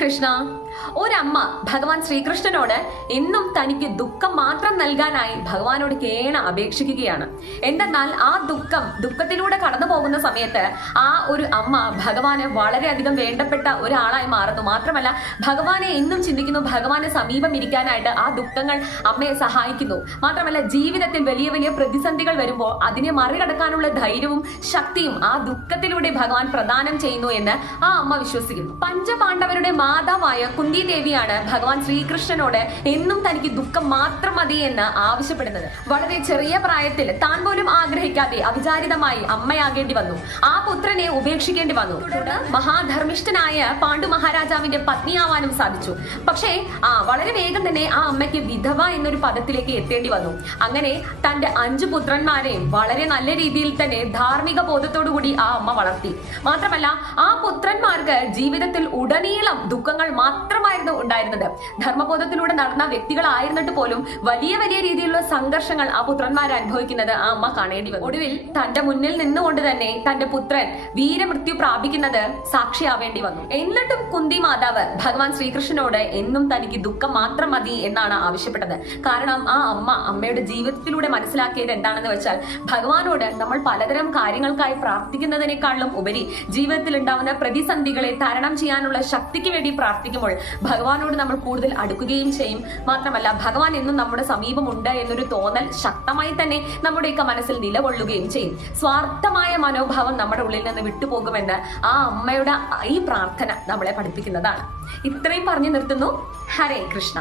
കൃഷ്ണ. ഒരമ്മ ഭഗവാൻ ശ്രീകൃഷ്ണനോട് എന്നും തനിക്ക് ദുഃഖം മാത്രം നൽകാനായി ഭഗവാനോട് കേണ അപേക്ഷിക്കുകയാണ്. എന്തെന്നാൽ ആ ദുഃഖത്തിലൂടെ കടന്നു പോകുന്ന സമയത്ത് ആ ഒരു അമ്മ ഭഗവാന് വളരെയധികം വേണ്ടപ്പെട്ട ഒരാളായി മാറുന്നു. മാത്രമല്ല ഭഗവാനെ എന്നും ചിന്തിക്കുന്നു, ഭഗവാനെ സമീപം ഇരിക്കാനായിട്ട് ആ ദുഃഖങ്ങൾ അമ്മയെ സഹായിക്കുന്നു. മാത്രമല്ല ജീവിതത്തിൽ വലിയ വലിയ പ്രതിസന്ധികൾ വരുമ്പോൾ അതിനെ മറികടക്കാനുള്ള ധൈര്യവും ശക്തിയും ആ ദുഃഖത്തിലൂടെ ഭഗവാൻ പ്രദാനം ചെയ്യുന്നു എന്ന് ആ അമ്മ വിശ്വസിക്കുന്നു. പഞ്ചപാണ്ഡവരുടെ മാതാവായ കുന്തി ദേവിയാണ് ഭഗവാൻ ശ്രീകൃഷ്ണനോട് എന്നും തനിക്ക് ദുഃഖം മാത്രം മതി എന്ന് ആവശ്യപ്പെടുന്നത്. വളരെ ചെറിയ പ്രായത്തിൽ താൻ പോലും ആഗ്രഹിക്കാതെ അവിചാരിതമായി അമ്മയാകേണ്ടി വന്നു. ആ പുത്രനെ ഉപേക്ഷിക്കേണ്ടി വന്നു. തുടർന്ന് മഹാധർമ്മിഷ്ഠനായ പാണ്ഡു മഹാരാജാവിന്റെ പത്നിയാവാനും സാധിച്ചു. പക്ഷേ വളരെ വേഗം തന്നെ ആ അമ്മയ്ക്ക് വിധവ എന്നൊരു പദത്തിലേക്ക് എത്തേണ്ടി വന്നു. അങ്ങനെ തന്റെ 5 പുത്രന്മാരെയും വളരെ നല്ല രീതിയിൽ തന്നെ ധാർമ്മിക ബോധത്തോടു കൂടി ആ അമ്മ വളർത്തി. മാത്രമല്ല ആ പുത്രന്മാർക്ക് ജീവിതത്തിൽ ഉടനീളം ദുഃഖങ്ങൾ മാത്രമായിരുന്നു ഉണ്ടായിരുന്നത്. ധർമ്മബോധത്തിലൂടെ നടന്ന വ്യക്തികളായിരുന്നിട്ട് പോലും വലിയ വലിയ രീതിയിലുള്ള സംഘർഷങ്ങൾ ആ പുത്രന്മാർ അനുഭവിക്കുന്നത് ആ അമ്മ കാണേണ്ടി വന്നു. ഒടുവിൽ തന്റെ മുന്നിൽ നിന്നുകൊണ്ട് തന്നെ തന്റെ പുത്രൻ വീരമൃത്യു പ്രാപിക്കുന്നത് സാക്ഷിയാവേണ്ടി വന്നു. എന്നിട്ടും കുന്തി മാതാവ് ഭഗവാൻ ശ്രീകൃഷ്ണനോട് എന്നും തനിക്ക് ദുഃഖം മാത്രം മതി എന്നാണ് ആവശ്യപ്പെട്ടത്. കാരണം ആ അമ്മയുടെ ജീവിതത്തിലൂടെ മനസ്സിലാക്കിയത് എന്താണെന്ന് വെച്ചാൽ ഭഗവാനോട് നമ്മൾ പലതരം കാര്യങ്ങൾക്കായി പ്രാർത്ഥിക്കുന്നതിനേക്കാളും ഉപരി ജീവിതത്തിൽ ഉണ്ടാവുന്ന പ്രതിസന്ധികളെ തരണം ചെയ്യാനുള്ള ശക്തിക്ക് വേണ്ടി പ്രാർത്ഥിക്കുമ്പോൾ ഭഗവാനോട് നമ്മൾ കൂടുതൽ അടുക്കുകയും ചെയ്യും. മാത്രമല്ല ഭഗവാൻ എന്നും നമ്മുടെ സമീപമുണ്ട് എന്നൊരു തോന്നൽ ശക്തമായി തന്നെ നമ്മുടെയൊക്കെ മനസ്സിൽ നിലകൊള്ളുകയും ചെയ്യും. സ്വാർത്ഥമായ മനോഭാവം നമ്മുടെ ഉള്ളിൽ നിന്ന് വിട്ടുപോകുമെന്ന് ആ അമ്മയുടെ ഈ പ്രാർത്ഥന നമ്മളെ പഠിപ്പിക്കുന്നതാണ്. ഇത്രയും പറഞ്ഞു നിർത്തുന്നു. ഹരേ കൃഷ്ണ.